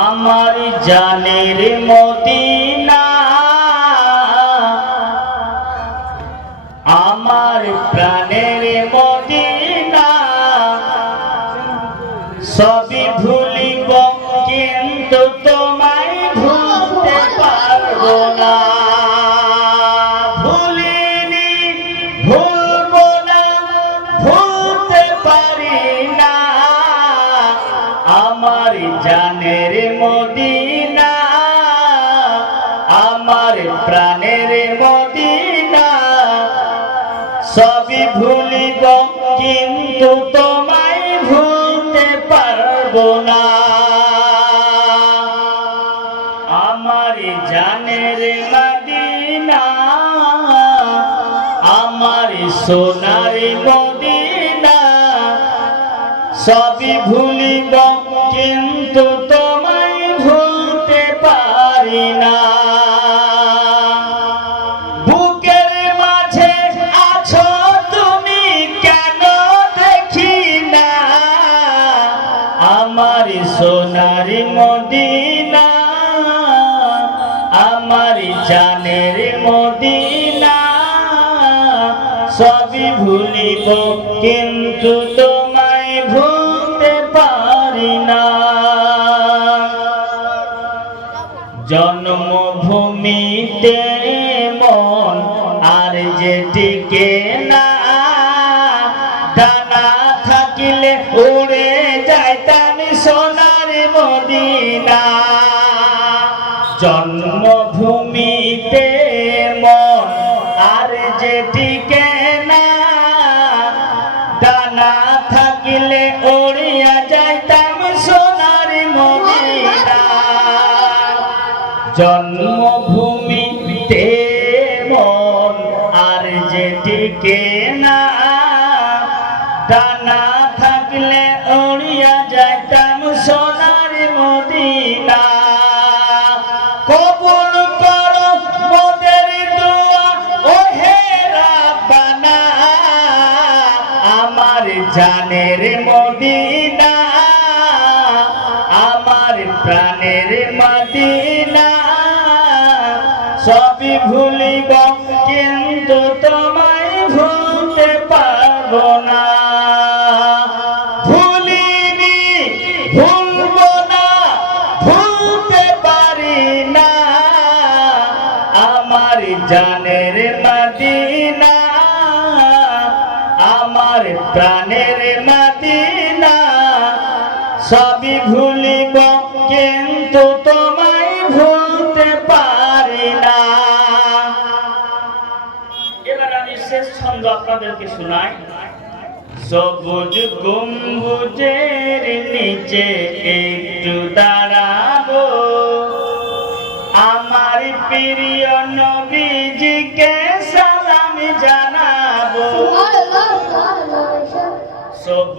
আমার জানের মদিনা প্রাণের মদিনা। সবই ভুলিব, কিন্তু তোমায় ভুলতে পারব না। আমার জানের মদিনা, আমার সোনার মদিনা। সবই ভুলিব আমার সোনার মদিনা আমার জানের মদিনা। সবই ভুলিব কিন্তু তোমায় মদিনা। জন্মভূমিতে জানের মদিনা আমার প্রাণের মদিনা। সবই ভুলিব আমার প্রাণের মদিনা সবই ভুলিব কিন্তু তোমায় ভুলতে পারি না। এবার আমি শেষ ছন্দ আপনাদেরকে শোনাই। সবুজ গম্বুজের নিচে একটু দাঁড়াবো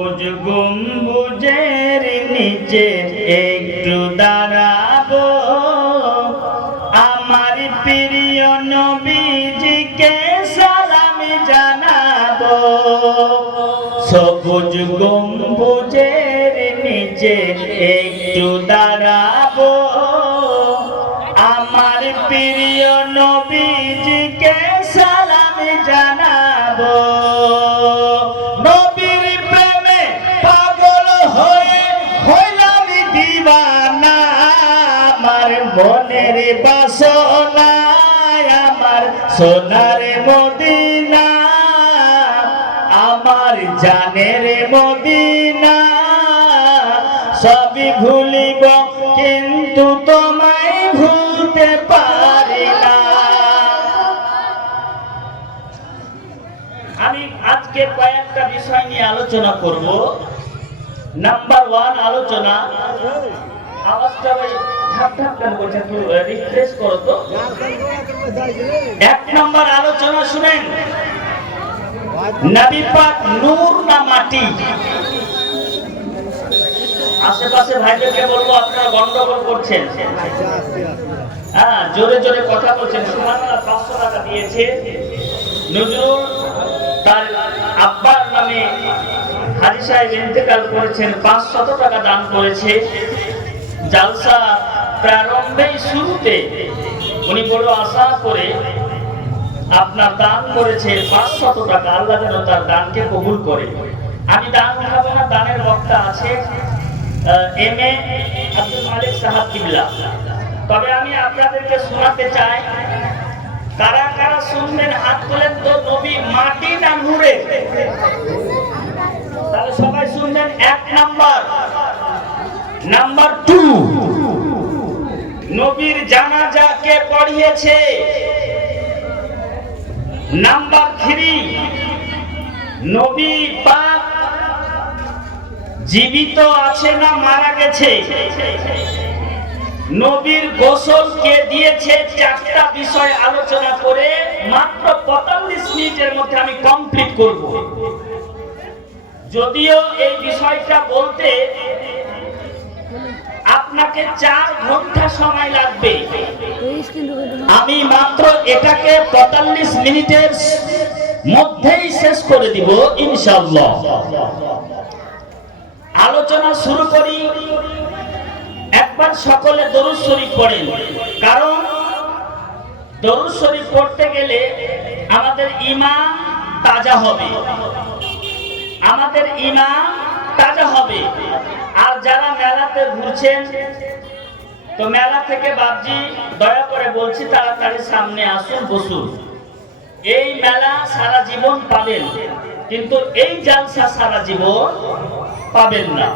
সবুজ গম্বুজের নিচে একটু দাঁড়াবো। আমার প্রিয় নবীজিকে সালাম জানাব। সবুজ গম্বুজের নিচে একটু দাঁড়াবো। বাসনা আমার সোনার মদিনা। আমার জানের মদিনা। সবই ভুলিব, কিন্তু তোমায় ভুলতে পারি না। আমি আজকে কয়েকটা বিষয় নিয়ে আলোচনা করব। নাম্বার ওয়ান আলোচনা হ্যাঁ জোরে জোরে কথা বলছেন। পাঁচশো টাকা দিয়েছে। নজরুল তার আব্বার নামে হাজি সাহেব ইন্তেকাল করেছেন, পাঁচশত টাকা দান করেছে। জালসা প্রারম্ভেই শুরুতে উনি বড় আশা করে আপনার দান করেছে পাঁচশত টাকা, আল্লাহ যেন তার দানকে কবুল করে। আমি দান উঠাবো না, দানের বক্তা আছে এম এ আব্দুল মালিক সাহাব কিবলা। তবে আমি আপনাদেরকে শোনাতে চাই, কারা কারা শুনবেন হাত তোলেন তো নবী মাটি না নূরে? তাহলে সবাই শুনবেন এক নাম্বার। নাম্বার টু নবীর জানাজাকে পড়িয়েছে? নাম্বার থ্রি নবী পাক জীবিত আছে না মারা গেছে? নবীর গোসল কে দিয়েছে? চারটা বিষয় আলোচনা করে মাত্র পঁয়তাল্লিশ মিনিটের মধ্যে আমি কমপ্লিট করব। যদিও এই বিষয়টা বলতে আপনাকে চার ঘণ্টা সময় লাগবে। আমি মাত্র এটাকে পঁয়তাল্লিশ মিনিটের মধ্যেই শেষ করে দিব ইনশাল্লাহ আলোচনা শুরু করি। একবার সকলে দরুদ শরীফ পড়েন। কারণ দরুদ শরীফ পড়তে গেলে আমাদের ইমান তাজা হবে। আমাদের ইমান তাজা হবে। আর যারা মেলাতে ঘুরছেন, তো মেলা থেকে বাবজি দয়া করে বলছি, তাড়াতাড়ি সামনে আসুন, বসুন। এই মেলা সারা জীবন পাবেন, কিন্তু এই জালসা সারা জীবন পাবেন না।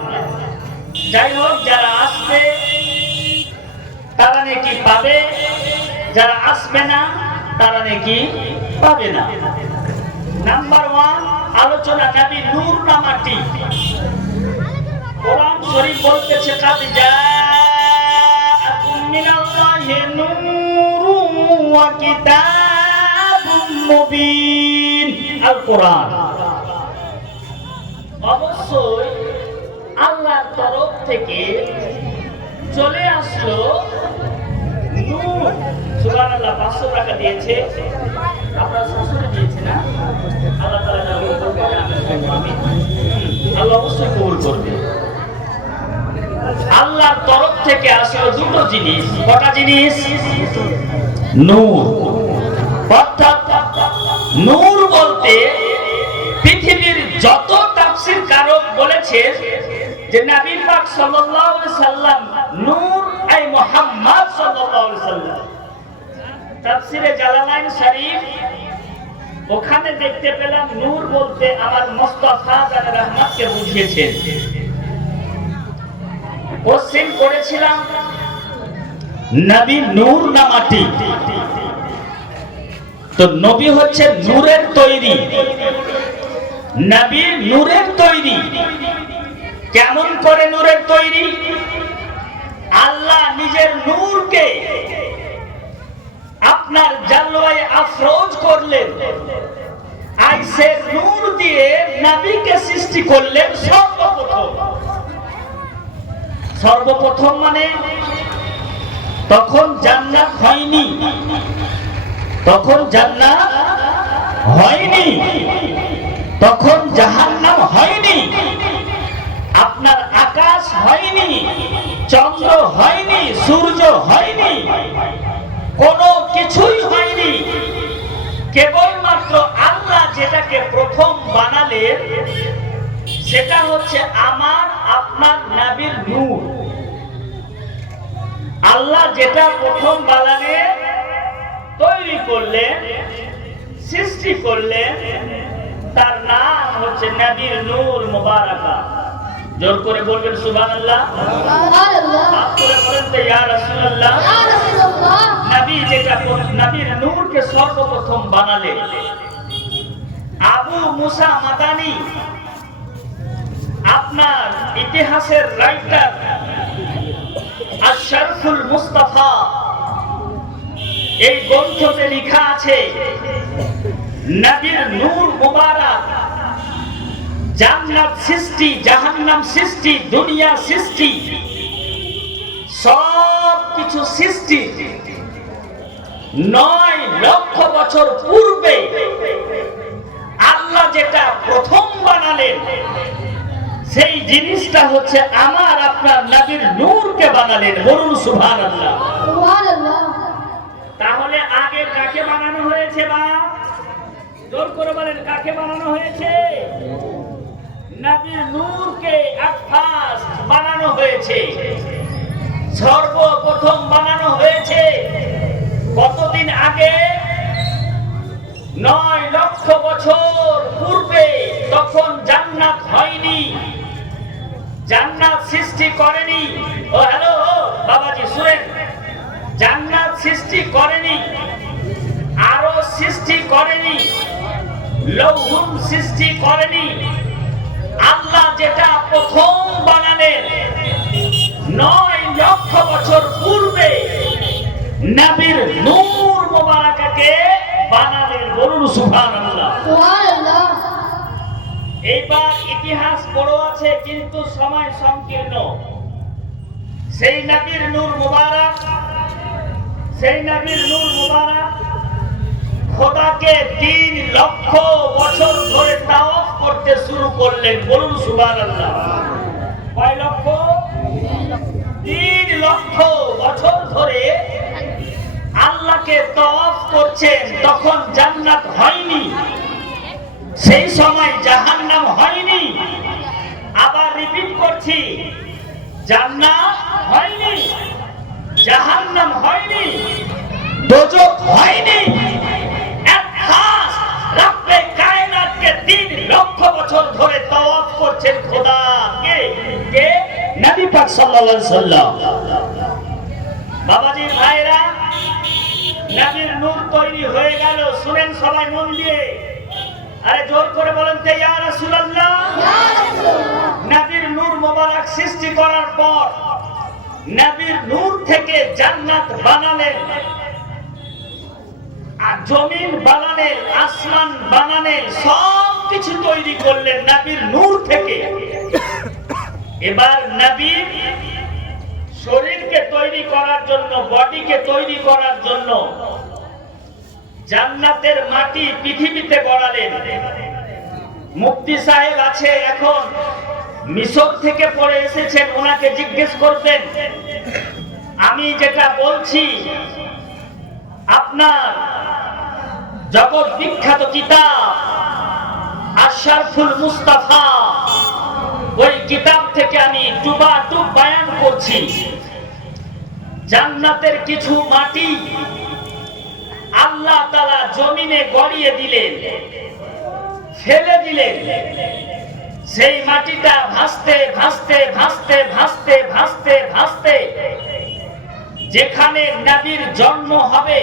যাই হোক, যারা আসবে, তারা নাকি পাবে, যারা আসবে না, তারা নাকি পাবে না। নাম্বার ওয়ান, আলোচনা নবী নূর না মাটি কোরআন শরীফ বলতেছে কাদ জাআকুম মিনাল্লাহি নূরুন ওয়া কিতাবুম মুবিন। আল কোরআন অবশ্যই আল্লাহর তরফ থেকে চলে আসলো নূর। সুবহানাল্লাহ 500 টাকা দিয়েছে। আপনার শাশুড়ি দিয়েছে না? আল্লাহ তাআলা আল্লাহ অবশ্যই কবুল করবে। আল্লাহর তরফ থেকে আসলো দুটো জিনিস। কটা জিনিস? নূর। অর্থাৎ নূর বলতে পৃথিবীর যত তাফসীর কারক বলেছে যে নবী পাক সাল্লাল্লাহু আলাইহি সাল্লাম নূর আই মুহাম্মদ সাল্লাল্লাহু আলাইহি সাল্লাম। তাফসীরে জালালাইন শরীফ, ওখানে দেখতে পেলাম নূর বলতে আমার মুস্তাফা রহমতকে বুঝিয়েছেন। কোশ্চেন করেছিলাম। নবী নূর না মাটি। তো নবী হচ্ছে নূরের তৈরি। নবী নূরের তৈরি। কেমন করে নূরের তৈরি? আল্লাহ নিজের নূরকে আপনার জালওয়ায় আফরোজ করলেন। আইসে নূর দিয়ে নবীকে সৃষ্টি করলেন সর্বপ্রথম। সর্বপ্রথম মানে তখন জান্নাত হয়নি। তখন জান্নাত হয়নি। তখন জাহান্নাম হয়নি। আপনার আকাশ হয়নি, চন্দ্র হয়নি, সূর্য হয়নি, কোনো কিছুই হয়নি। কেবলমাত্র আল্লাহ যেটাকে প্রথম বানালেন সেটা হচ্ছে আমার আপনার নাবির নূর। আল্লাহ যেটা প্রথম বানালে তৈরি করলেন সৃষ্টি করলেন তার নাম হচ্ছে নবীর নূর মুবারাকা। জোর করে বলবেন নবী যেটা নবীর নূরকে সর্বপ্রথম বানালেন। আবু মুসা মাদানি আপনার ইতিহাসের রাইটার আশরাফুল মুস্তাফা। এই গ্রন্থতে লেখা আছে, নবীর নূর মুবারক, জান্নাত সৃষ্টি, জাহান্নাম সৃষ্টি, দুনিয়া সৃষ্টি সব কিছু সৃষ্টি নয় লক্ষ বছর পূর্বে আল্লাহ যেটা প্রথম বানালেন সেই জিনিসটা হচ্ছে আমার আপনার নবীর নূরকে বানালেন বলুন সুবহানাল্লাহ। তাহলে আগে কাকে বানানো হয়েছে বা? জোর করে বলেন কাকে বানানো হয়েছে? নবীর নূরকে ফার্স্ট বানানো হয়েছে। সর্বপ্রথম বানানো হয়েছে কতদিন আগে? নয় লক্ষ বছর পূর্বে তখন জান্নাত হয়নি। জান্নাত সৃষ্টি করেনি। ও হ্যালো বাবাজি, শুনেন। জান্নাত সৃষ্টি করেনি, আরও সৃষ্টি করেনি, লৌহুম সৃষ্টি করেনি। আল্লাহ যেটা প্রথম বানালেন নয় লক্ষ বছর পূর্বে নবীর নূর মোবারকাকে বানালেন বলুন সুবহানাল্লাহ। সুবহানাল্লাহ এইবার ইতিহাস বড় আছে, কিন্তু সময় সংকীর্ণ। সেই নবীর নূর মুবারক, সেই নবীর নূর মুবারক, খোদাকে তিন লক্ষ বছর ধরে তাওয়াফ করতে শুরু করলেন। বলুন সুবহানাল্লাহ। কয় লক্ষ? তিন লক্ষ বছর ধরে আল্লাহকে তাওয়াফ করছেন, তখন জান্নাত হয়নি। সেই সময় জাহান্নাম হয়নি। আবার রিপিট করছি, জান্নাত হয়নি, জাহান্নাম হয়নি, দোজক হয়নি। তিন লক্ষ বছর ধরে তাওয়াফ করছেন খোদা। কে? কে? নবী পাক সাল্লাল্লাহু আলাইহি সাল্লাম বাবাজি ভাইরা, নবীর নূর তৈরি হয়ে গেল। শুনেন সবাই মন দিয়ে। আরে জোর করে বলেন তো ইয়া রাসূলুল্লাহ। ইয়া রাসূলুল্লাহ। নবীর নূর মোবারক সৃষ্টি করার পর নবীর নূর থেকে জান্নাত বানালেন আর জমিন বানালেন আসমান বানালেন সব কিছু তৈরি করলেন নবীর নূর থেকে। এবার নবীর শরীরকে তৈরি করার জন্য বডিকে তৈরি করার জন্য জান্নাতের মাটি পৃথিবীতে গড়ালেন। মুক্তি সাহেব আছে এখন। মিশর থেকে পড়ে এসেছেন, ওনাকে জিজ্ঞেস করবেন, আমি যেটা বলছি, আপনার জগৎ বিখ্যাত কিতাব, আশরাফুল মুস্তাফা, ওই কিতাব থেকে আমি টুবা টুব বায়ান করছি। জান্নাতের কিছু মাটি আল্লাহ তালা জমিনে গড়িয়ে দিলেন, ফেলে দিলেন। সেই মাটিটা ভাসতে ভাসতে ভাসতে ভাসতে ভাসতে ভাসতে যেখানে নবীর জন্ম হবে,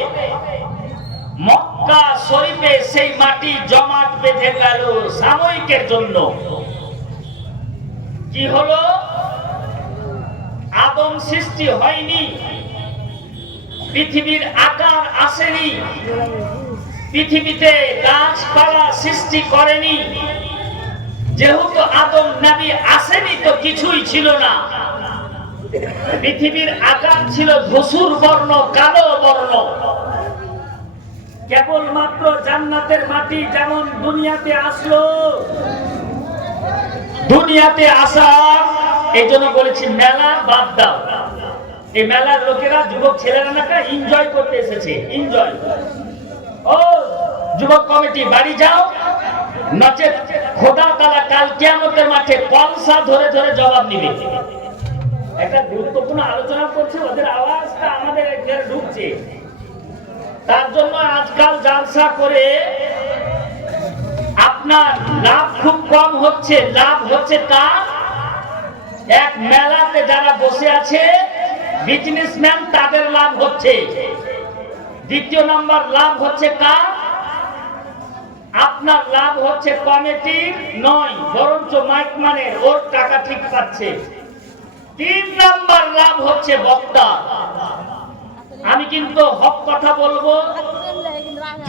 মক্কা শরীফে সেই মাটি জমাট বেঁধে গেল সাময়িকের জন্য। কি হলো? আদম সৃষ্টি হয়নি পৃথিবীর আকার আসেনি। পৃথিবীতে গাছপালা সৃষ্টি করেনি। যেহেতু আদম নবী আসেনি তো কিছুই ছিল না। পৃথিবীর আকার ছিল ধসুর বর্ণ, কালো বর্ণ। কেবলমাত্র জান্নাতের মাটি যেমন দুনিয়াতে আসলো, দুনিয়াতে আসা এই জন্য বলেছি মেলা বাদ দাও। এই মেলার লোকেরা যুবক ছেলেরা না এনজয় করতে এসেছে এনজয় ও, যুবক কমিটি, বাড়ি যাও। নচে খোদা তালা, কাল কিয়ামতের মাঠে কলসা ধরে ধরে জবাব নিবে। একটা গুরুত্বপূর্ণ আলোচনা করছে, ওদের আওয়াজটা আমাদের এখানে ঢুকছে। তার জন্য আজকাল জালসা করে আপনার লাভ খুব কম হচ্ছে, লাভ হচ্ছে কার? এক মেলাতে যারা বসে আছে বিজনেসম্যান তাদের লাভ হচ্ছে। দ্বিতীয় নাম্বার লাভ হচ্ছে কার? আপনার লাভ হচ্ছে কমিটি নয়, বরঞ্চ মাইক মানে ওর টাকা ঠিক পাচ্ছে। তিন নাম্বার লাভ হচ্ছে বক্তা। আমি কিন্তু হক কথা বলব।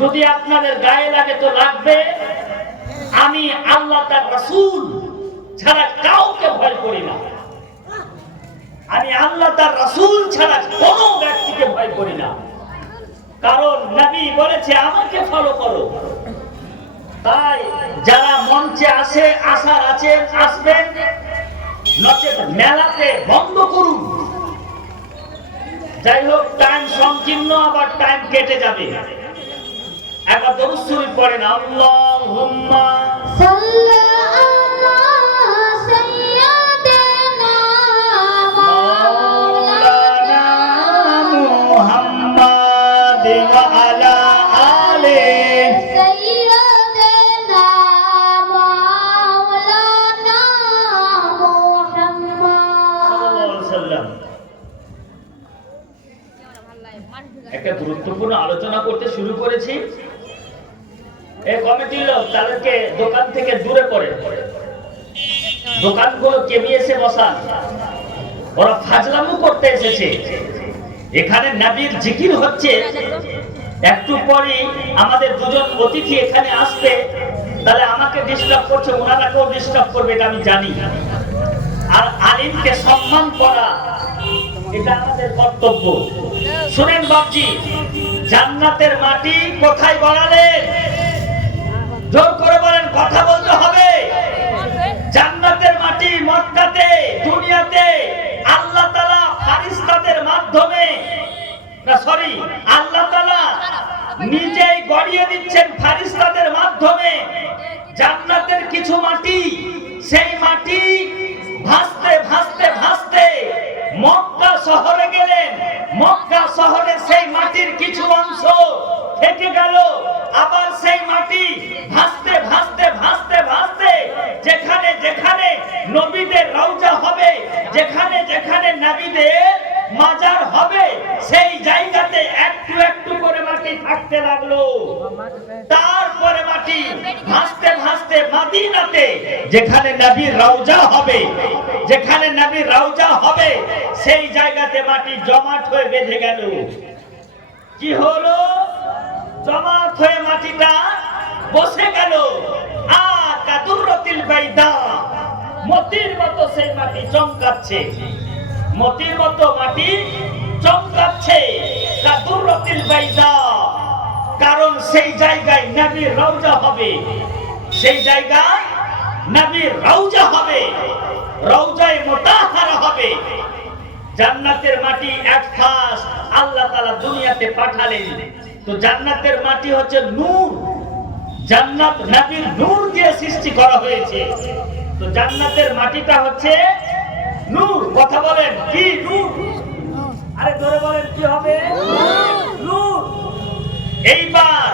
যদি আপনাদের গায়ে লাগে তো লাগবে। আমি আল্লাহ তার রসুল ছাড়া কাউকে ভয় করি না। আমি আল্লাহ তার রসুল ছাড়া কোনো ব্যক্তিকে ভয় করি না। কারণ নবী বলেছে, আমাকে ফলো করো। তাই যারা মঞ্চে আসে, আসার আছেন আসবেন, নচেত মেলাতে বন্ধ করুন। যাই হোক টাইম সংকীর্ণ, আবার টাইম কেটে যাবে। একবার দরুদ পড়েন আল্লাহ হুম্মা এই কমিটির লোক তাদেরকে দোকান থেকে দূরে পড়ে দোকানগুলো কেমিয়েছে বসান। ওরা ফাজলামু করতে এসেছে। এখানে নাবির জিকির হচ্ছে, একটু পরে আমাদের দুজন অতিথি এখানে আসবে, তাহলে আমাকে ডিস্টার্ব করছে ওনারাকেও ডিস্টার্ব করবে, এটা আমি জানি। আর আলিমকে সম্মান করা, এটা আমাদের কর্তব্য। শুনেন বাবজি জান্নাতের মাটি কোথায় গড়ালেন জোর করে বলেন কথা বলতে হবে। জান্নাতের মাটি মক্কাতে দুনিয়াতে আল্লাহ তাআলা ফারিস্তাদের মাধ্যমে। না সরি আল্লাহ তাআলা নিজেই গড়িয়ে দিচ্ছেন ফারিস্তাদের মাধ্যমে। জান্নাতের কিছু মাটি সেই মাটি ভাসতে ভাসতে ভাসতে মক্কা শহরে গেলেন। মক্কা শহরে সেই মাটির কিছু অংশ থেকে গেল। আবার সেই মাটি ভাসতে ভাসতে ভাসতে ভাসতে যেখানে যেখানে নবীদের রওজা হবে, যেখানে যেখানে নবীদের মাজার হবে, সেই জায়গাতে একটু একটু করে মাটি থাকতে লাগল। তারপরে মাটি ভাসতে ভাসতে মাদিনাতে যেখানে নবীর রওজা হবে, যেখানে নবীর রওজা হবে, সেই জায়গাতে মাটি জমাট হয়ে বেঁধে গেল। কি হলো? জমাট হয়ে মাটিটা বসে গেল। আ কাদুরতিল বাইদা। মতির মতো সেই মাটি চমকাচ্ছে। মতির মতো মাটি চমকাচ্ছে কাদুরতিল বাইদা। কারণ সেই জায়গায় নবীর রওজা হবে। সেই জায়গায় নবীর রওজা হবে। রওজায় মোতাহারা হবে। জান্নাতের মাটি এক ফাস আল্লাহ তাআলা দুনিয়াতে পাঠালেন। তো জান্নাতের মাটি হচ্ছে নূর। জান্নাত নবীর নূর দিয়ে সৃষ্টি করা হয়েছে। তো জান্নাতের মাটিটা হচ্ছে নূর। কথা বলেন, কি নূর? আরে ধরে বলেন, কি হবে? নূর। এইবার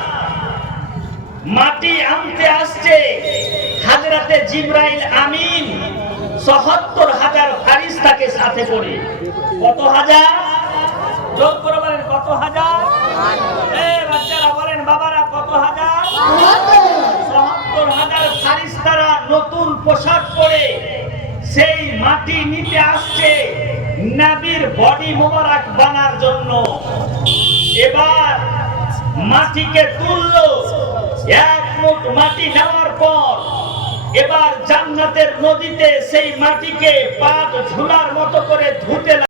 মাটি আনতে আসছে হাজরাতে জিব্রাইল আমিন সহত্তর হাজার ফারিস্তাকে সাথে করে। কত হাজার? যোগ করে কত হাজার? বাচ্চারা বলেন, বাবারা, কত হাজার? সহত্তর হাজার ফারিস্তারা নতুন পোশাক পরে সেই মাটি নিতে আসছে নাবির বডি মোবারক বানার জন্য। এবার মাটিকে তুললো, এক মুঠ মাটি নেওয়ার পর এবার জান্নাতের নদীতে সেই মাটিকে পাট ঝুলার মতো করে ধুতে